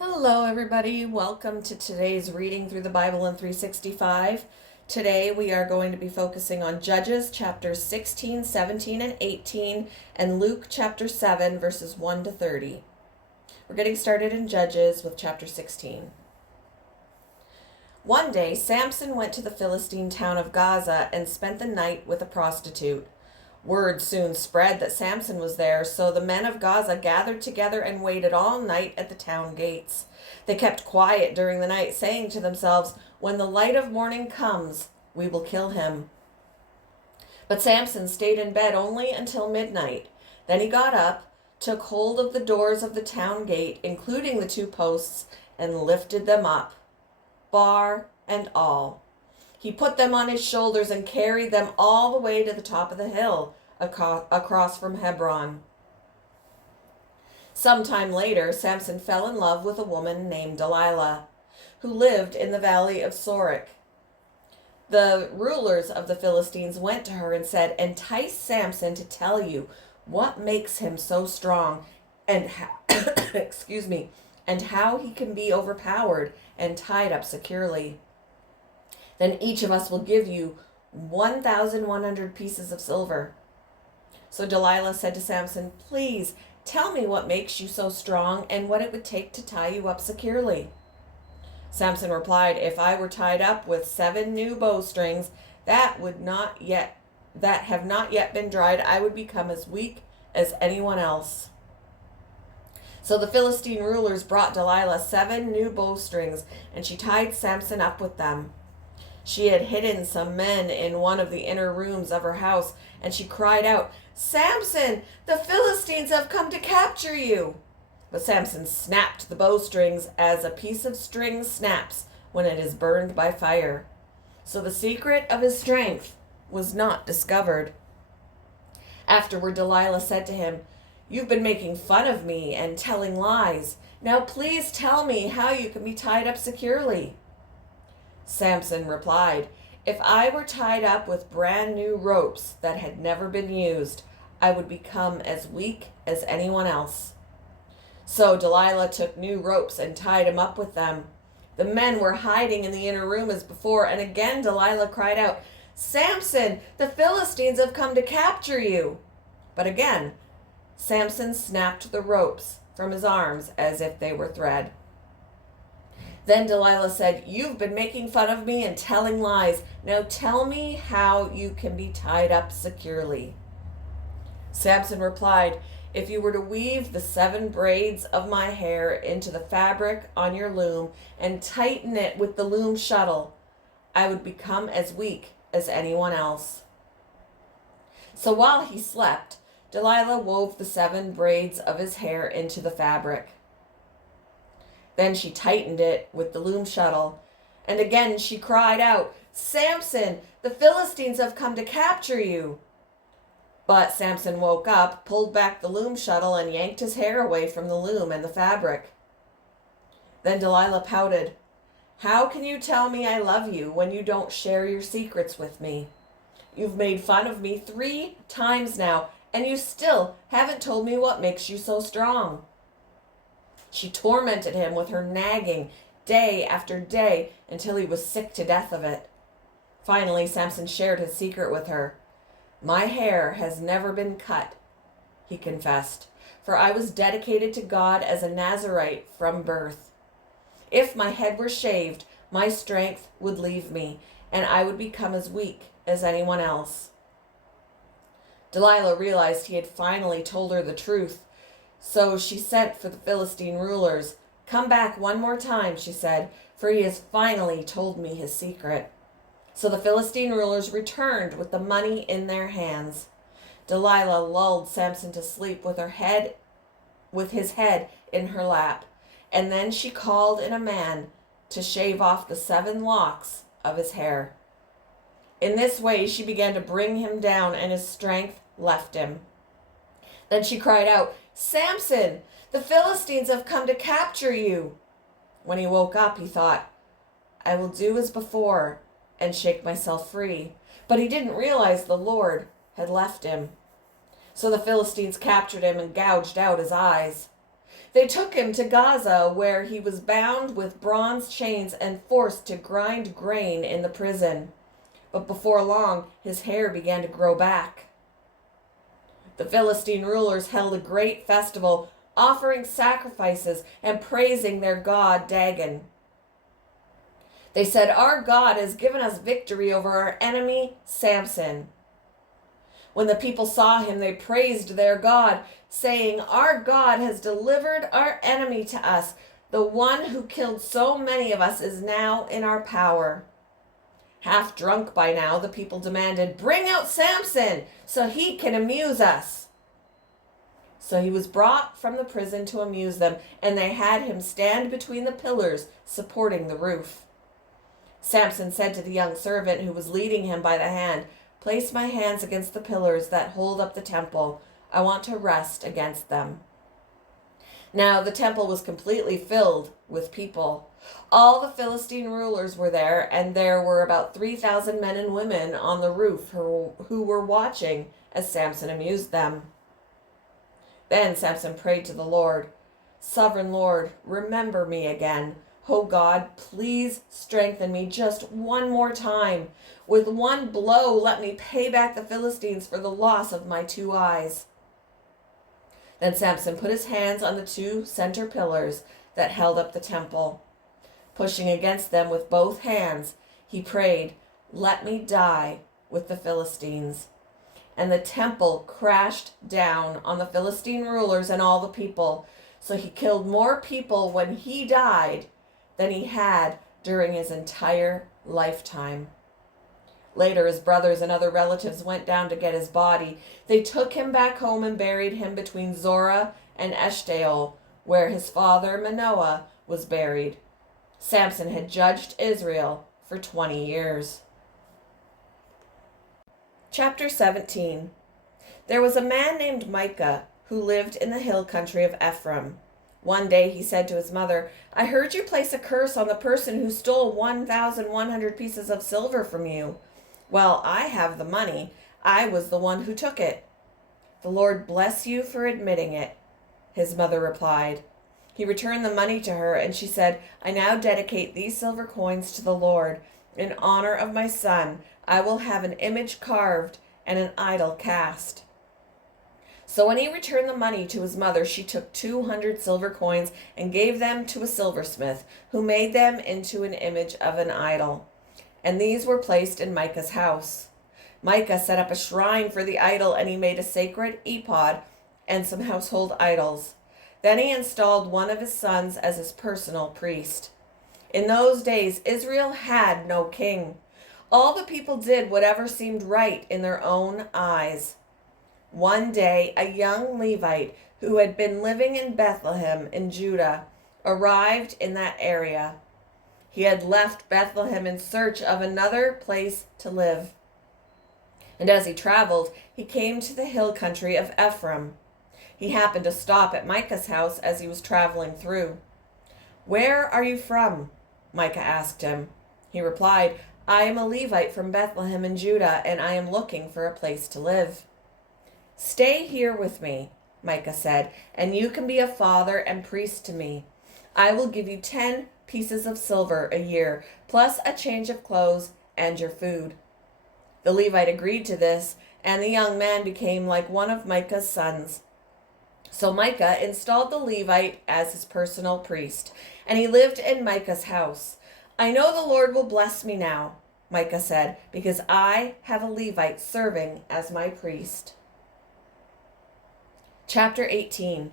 Hello, everybody. Welcome to today's reading through the Bible in 365. Today we are going to be focusing on Judges chapters 16, 17, and 18, and Luke chapter 7, verses 1 to 30. We're getting started in Judges with chapter 16. One day, Samson went to the Philistine town of Gaza and spent the night with a prostitute. Word soon spread that Samson was there, so the men of Gaza gathered together and waited all night at the town gates. They kept quiet during the night, saying to themselves, "When the light of morning comes, we will kill him." But Samson stayed in bed only until midnight. Then he got up, took hold of the doors of the town gate, including the two posts, and lifted them up, bar and all. He put them on his shoulders and carried them all the way to the top of the hill across from Hebron. Sometime later, Samson fell in love with a woman named Delilah, who lived in the valley of Sorek. The rulers of the Philistines went to her and said, "Entice Samson to tell you what makes him so strong and and how he can be overpowered and tied up securely. Then each of us will give you 1,100 pieces of silver." So Delilah said to Samson, "Please tell me what makes you so strong and what it would take to tie you up securely." Samson replied, "If I were tied up with 7 new bowstrings that have not yet been dried, I would become as weak as anyone else." So the Philistine rulers brought Delilah 7 new bowstrings, and she tied Samson up with them. She had hidden some men in one of the inner rooms of her house, and she cried out, "Samson, the Philistines have come to capture you!" But Samson snapped the bowstrings as a piece of string snaps when it is burned by fire. So the secret of his strength was not discovered. Afterward, Delilah said to him, "You've been making fun of me and telling lies. Now please tell me how you can be tied up securely." Samson replied, "If I were tied up with brand new ropes that had never been used, I would become as weak as anyone else." So Delilah took new ropes and tied him up with them. The men were hiding in the inner room as before, and again Delilah cried out, "Samson, the Philistines have come to capture you." But again, Samson snapped the ropes from his arms as if they were thread. Then Delilah said, "You've been making fun of me and telling lies. Now tell me how you can be tied up securely." Samson replied, "If you were to weave the 7 braids of my hair into the fabric on your loom and tighten it with the loom shuttle, I would become as weak as anyone else." So while he slept, Delilah wove the 7 braids of his hair into the fabric. Then she tightened it with the loom shuttle, and again she cried out, "Samson, the Philistines have come to capture you." But Samson woke up, pulled back the loom shuttle, and yanked his hair away from the loom and the fabric. Then Delilah pouted, "How can you tell me I love you when you don't share your secrets with me? You've made fun of me 3 times now, and you still haven't told me what makes you so strong." She tormented him with her nagging day after day until he was sick to death of it. Finally, Samson shared his secret with her. "My hair has never been cut," he confessed, "for I was dedicated to God as a Nazirite from birth. If my head were shaved, my strength would leave me, and I would become as weak as anyone else." Delilah realized he had finally told her the truth, so she sent for the Philistine rulers. "Come back one more time," she said, "for he has finally told me his secret." So the Philistine rulers returned with the money in their hands. Delilah lulled Samson to sleep with his head in her lap, and then she called in a man to shave off the 7 locks of his hair. In this way she began to bring him down, and his strength left him. Then she cried out, "Samson, the Philistines have come to capture you." When he woke up, he thought, "I will do as before and shake myself free." But he didn't realize the Lord had left him. So the Philistines captured him and gouged out his eyes. They took him to Gaza, where he was bound with bronze chains and forced to grind grain in the prison. But before long, his hair began to grow back. The Philistine rulers held a great festival, offering sacrifices and praising their god Dagon. They said, "Our God has given us victory over our enemy, Samson." When the people saw him, they praised their God, saying, "Our God has delivered our enemy to us. The one who killed so many of us is now in our power." Half drunk by now, the people demanded, "Bring out Samson so he can amuse us." So he was brought from the prison to amuse them, and they had him stand between the pillars supporting the roof. Samson said to the young servant who was leading him by the hand, "Place my hands against the pillars that hold up the temple. I want to rest against them." Now the temple was completely filled with people. All the Philistine rulers were there, and there were about 3,000 men and women on the roof who were watching as Samson amused them. Then Samson prayed to the Lord, "Sovereign Lord, remember me again. Oh God, please strengthen me just one more time. With one blow, let me pay back the Philistines for the loss of my 2 eyes." Then Samson put his hands on the 2 center pillars that held up the temple. Pushing against them with both hands, he prayed, "Let me die with the Philistines." And the temple crashed down on the Philistine rulers and all the people. So he killed more people when he died than he had during his entire lifetime. Later, his brothers and other relatives went down to get his body. They took him back home and buried him between Zorah and Eshtaol, where his father Manoah was buried. Samson had judged Israel for 20 years. Chapter 17. There was a man named Micah who lived in the hill country of Ephraim. One day he said to his mother, "I heard you place a curse on the person who stole 1,100 pieces of silver from you. Well, I have the money. I was the one who took it." "The Lord bless you for admitting it," his mother replied. He returned the money to her, and she said, "I now dedicate these silver coins to the Lord. In honor of my son, I will have an image carved and an idol cast." So when he returned the money to his mother, she took 200 silver coins and gave them to a silversmith, who made them into an image of an idol. And these were placed in Micah's house. Micah set up a shrine for the idol, and he made a sacred ephod and some household idols. Then he installed one of his sons as his personal priest. In those days, Israel had no king. All the people did whatever seemed right in their own eyes. One day, a young Levite who had been living in Bethlehem in Judah arrived in that area. He had left Bethlehem in search of another place to live. And as he traveled, he came to the hill country of Ephraim. He happened to stop at Micah's house as he was traveling through. "Where are you from?" Micah asked him. He replied, "I am a Levite from Bethlehem in Judah, and I am looking for a place to live." "Stay here with me," Micah said, "and you can be a father and priest to me. I will give you 10 pieces of silver a year, plus a change of clothes and your food." The Levite agreed to this, and the young man became like one of Micah's sons. So Micah installed the Levite as his personal priest, and he lived in Micah's house. "I know the Lord will bless me now," Micah said, "because I have a Levite serving as my priest." Chapter 18.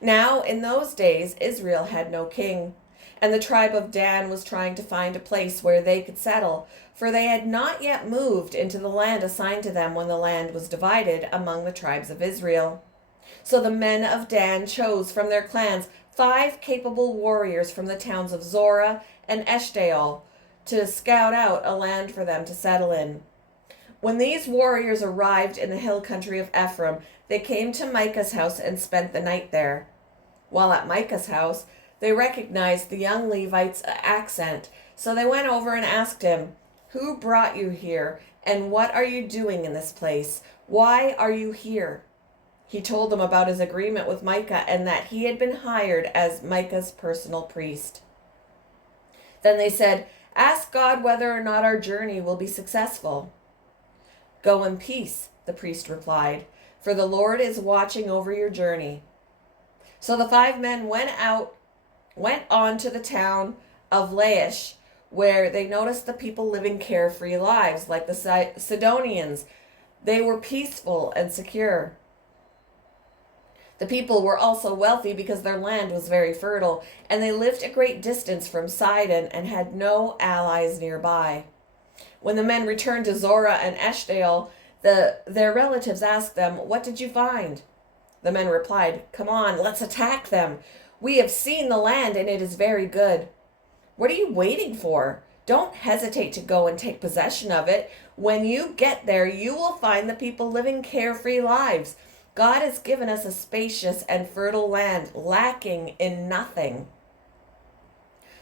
Now, in those days, Israel had no king, and the tribe of Dan was trying to find a place where they could settle, for they had not yet moved into the land assigned to them when the land was divided among the tribes of Israel. So the men of Dan chose from their clans 5 capable warriors from the towns of Zorah and Eshtaol to scout out a land for them to settle in. When these warriors arrived in the hill country of Ephraim, they came to Micah's house and spent the night there. While at Micah's house, they recognized the young Levite's accent, so they went over and asked him, "Who brought you here, and what are you doing in this place? Why are you here?" He told them about his agreement with Micah and that he had been hired as Micah's personal priest. Then they said, "Ask God whether or not our journey will be successful." "Go in peace," the priest replied, "for the Lord is watching over your journey." So the 5 men went on to the town of Laish, where they noticed the people living carefree lives like the Sidonians. They were peaceful and secure. The people were also wealthy because their land was very fertile, and they lived a great distance from Sidon and had no allies nearby. When the men returned to Zorah and Eshtaol, their relatives asked them, "What did you find?" The men replied, "Come on, let's attack them. We have seen the land and it is very good." "What are you waiting for? Don't hesitate to go and take possession of it. When you get there, you will find the people living carefree lives. God has given us a spacious and fertile land, lacking in nothing."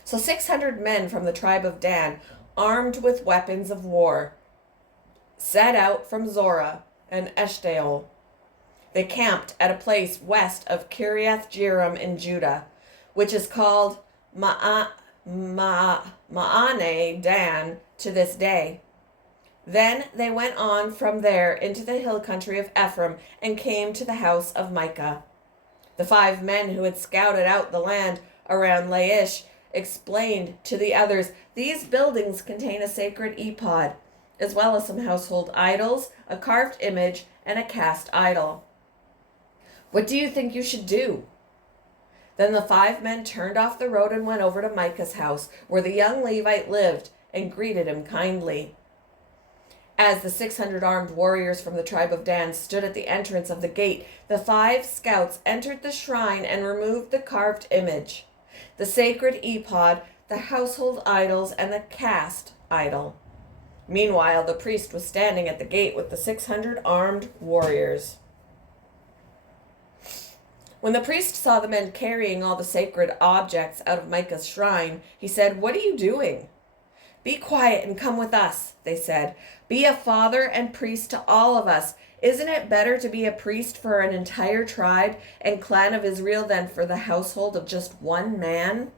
So 600 men from the tribe of Dan, armed with weapons of war, set out from Zorah and Eshtaol. They camped at a place west of Kiriath Jearim in Judah, which is called Ma'ane Dan to this day. Then they went on from there into the hill country of Ephraim and came to the house of Micah. The 5 men who had scouted out the land around Laish explained to the others, "These buildings contain a sacred ephod, as well as some household idols, a carved image, and a cast idol. What do you think you should do?" Then the 5 men turned off the road and went over to Micah's house, where the young Levite lived, and greeted him kindly. As the 600 armed warriors from the tribe of Dan stood at the entrance of the gate, the 5 scouts entered the shrine and removed the carved image, the sacred ephod, the household idols, and the cast idol. Meanwhile, the priest was standing at the gate with the 600 armed warriors. When the priest saw the men carrying all the sacred objects out of Micah's shrine, he said, "What are you doing?" "Be quiet and come with us," they said. "Be a father and priest to all of us. Isn't it better to be a priest for an entire tribe and clan of Israel than for the household of just one man?"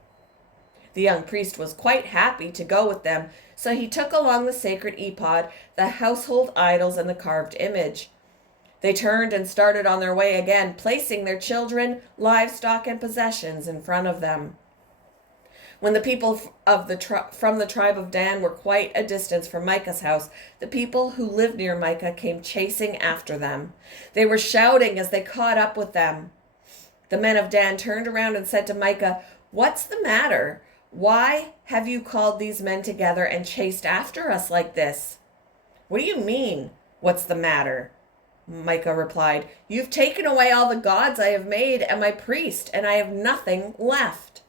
The young priest was quite happy to go with them, so he took along the sacred ephod, the household idols, and the carved image. They turned and started on their way again, placing their children, livestock, and possessions in front of them. When the people from the tribe of Dan were quite a distance from Micah's house, the people who lived near Micah came chasing after them. They were shouting as they caught up with them. The men of Dan turned around and said to Micah, "What's the matter? Why have you called these men together and chased after us like this?" "What do you mean, what's the matter?" Micah replied. "You've taken away all the gods I have made and my priest, and I have nothing left."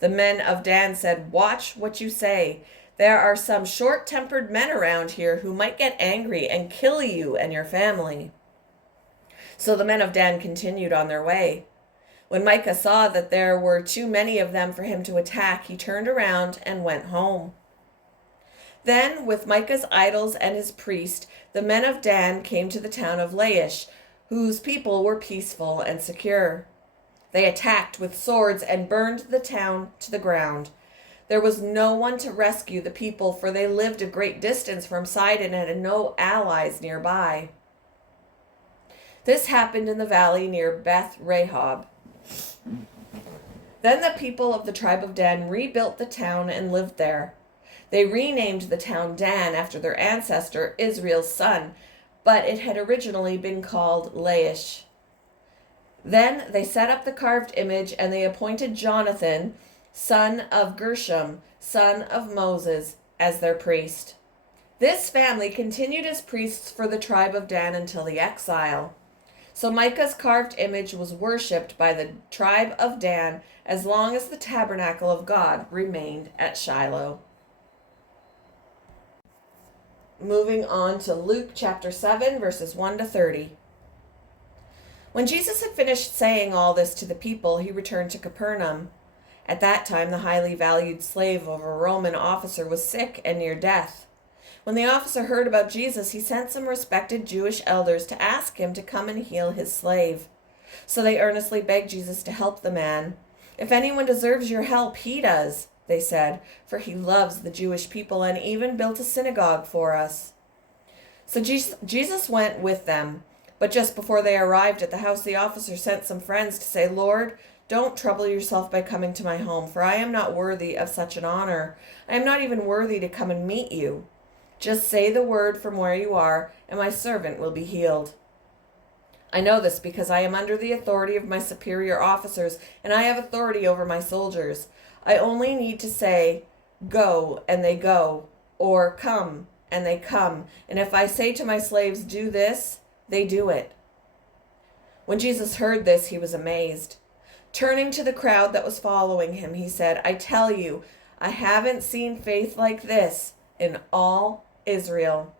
The men of Dan said, "Watch what you say. There are some short-tempered men around here who might get angry and kill you and your family." So the men of Dan continued on their way. When Micah saw that there were too many of them for him to attack, he turned around and went home. Then, with Micah's idols and his priest, the men of Dan came to the town of Laish, whose people were peaceful and secure. They attacked with swords and burned the town to the ground. There was no one to rescue the people, for they lived a great distance from Sidon and had no allies nearby. This happened in the valley near Beth Rehob. Then the people of the tribe of Dan rebuilt the town and lived there. They renamed the town Dan after their ancestor, Israel's son, but it had originally been called Laish. Then they set up the carved image, and they appointed Jonathan, son of Gershom, son of Moses, as their priest. This family continued as priests for the tribe of Dan until the exile. So Micah's carved image was worshipped by the tribe of Dan as long as the tabernacle of God remained at Shiloh. Moving on to Luke chapter 7, verses 1 to 30. When Jesus had finished saying all this to the people, he returned to Capernaum. At that time, the highly valued slave of a Roman officer was sick and near death. When the officer heard about Jesus, he sent some respected Jewish elders to ask him to come and heal his slave. So they earnestly begged Jesus to help the man. "If anyone deserves your help, he does," they said, "for he loves the Jewish people and even built a synagogue for us." So Jesus went with them. But just before they arrived at the house, the officer sent some friends to say, "Lord, don't trouble yourself by coming to my home, for I am not worthy of such an honor. I am not even worthy to come and meet you. Just say the word from where you are, and my servant will be healed. I know this because I am under the authority of my superior officers, and I have authority over my soldiers. I only need to say, 'Go,' and they go, or 'Come,' and they come. And if I say to my slaves, 'Do this,' they do it." When Jesus heard this, he was amazed. Turning to the crowd that was following him, he said, "I tell you, I haven't seen faith like this in all Israel."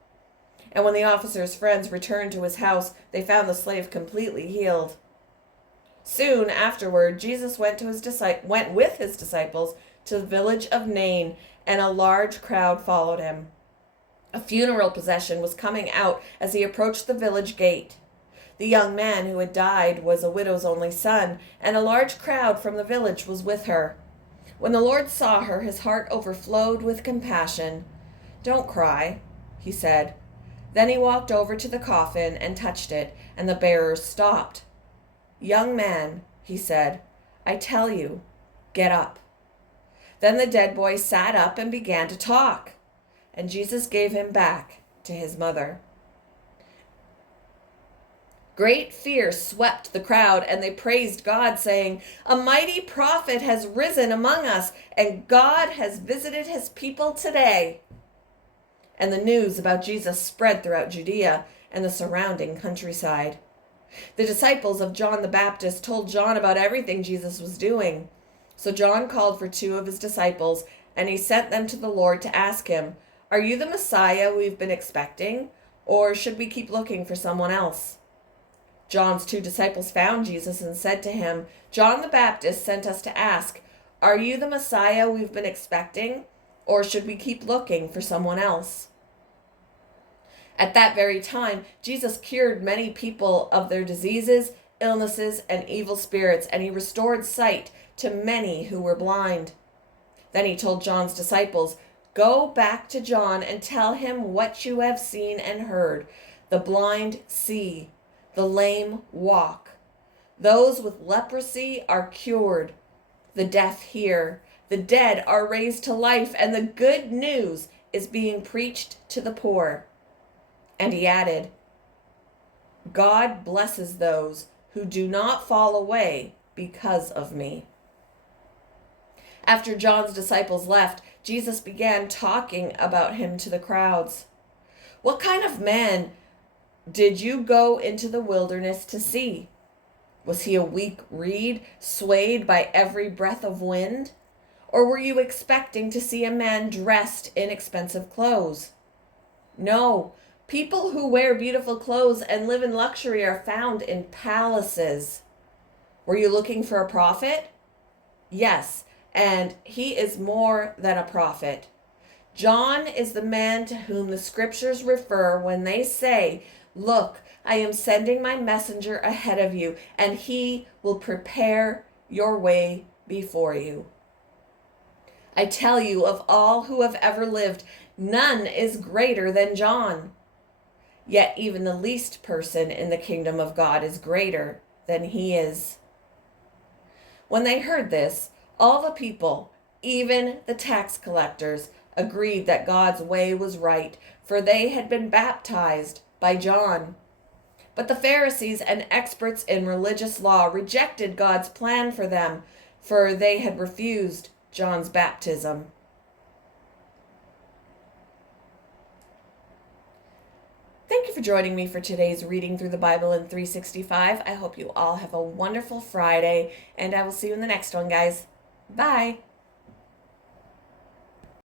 And when the officer's friends returned to his house, they found the slave completely healed. Soon afterward, Jesus went with his disciples to the village of Nain, and a large crowd followed him. A funeral procession was coming out as he approached the village gate. The young man who had died was a widow's only son, and a large crowd from the village was with her. When the Lord saw her, his heart overflowed with compassion. "Don't cry," he said. Then he walked over to the coffin and touched it, and the bearers stopped. "Young man," he said, "I tell you, get up." Then the dead boy sat up and began to talk, and Jesus gave him back to his mother. Great fear swept the crowd, and they praised God, saying, "A mighty prophet has risen among us, and God has visited his people today." And the news about Jesus spread throughout Judea and the surrounding countryside. The disciples of John the Baptist told John about everything Jesus was doing. So John called for 2 of his disciples, and he sent them to the Lord to ask him, "Are you the Messiah we've been expecting, or should we keep looking for someone else?" John's 2 disciples found Jesus and said to him, "John the Baptist sent us to ask, 'Are you the Messiah we've been expecting, or should we keep looking for someone else?'" At that very time, Jesus cured many people of their diseases, illnesses, and evil spirits, and he restored sight to many who were blind. Then he told John's disciples, "Go back to John and tell him what you have seen and heard. The blind see, the lame walk. Those with leprosy are cured, the deaf hear, the dead are raised to life, and the good news is being preached to the poor." And he added, "God blesses those who do not fall away because of me." After John's disciples left, Jesus began talking about him to the crowds. "What kind of man did you go into the wilderness to see? Was he a weak reed swayed by every breath of wind? Or were you expecting to see a man dressed in expensive clothes? No, people who wear beautiful clothes and live in luxury are found in palaces. Were you looking for a prophet? Yes, and he is more than a prophet. John is the man to whom the scriptures refer when they say, 'Look, I am sending my messenger ahead of you, and he will prepare your way before you.' I tell you, of all who have ever lived, none is greater than John. Yet even the least person in the kingdom of God is greater than he is." When they heard this, all the people, even the tax collectors, agreed that God's way was right, for they had been baptized by John. But the Pharisees and experts in religious law rejected God's plan for them, for they had refused John's baptism. Thank you for joining me for today's reading through the Bible in 365. I hope you all have a wonderful Friday, and I will see you in the next one, guys. Bye.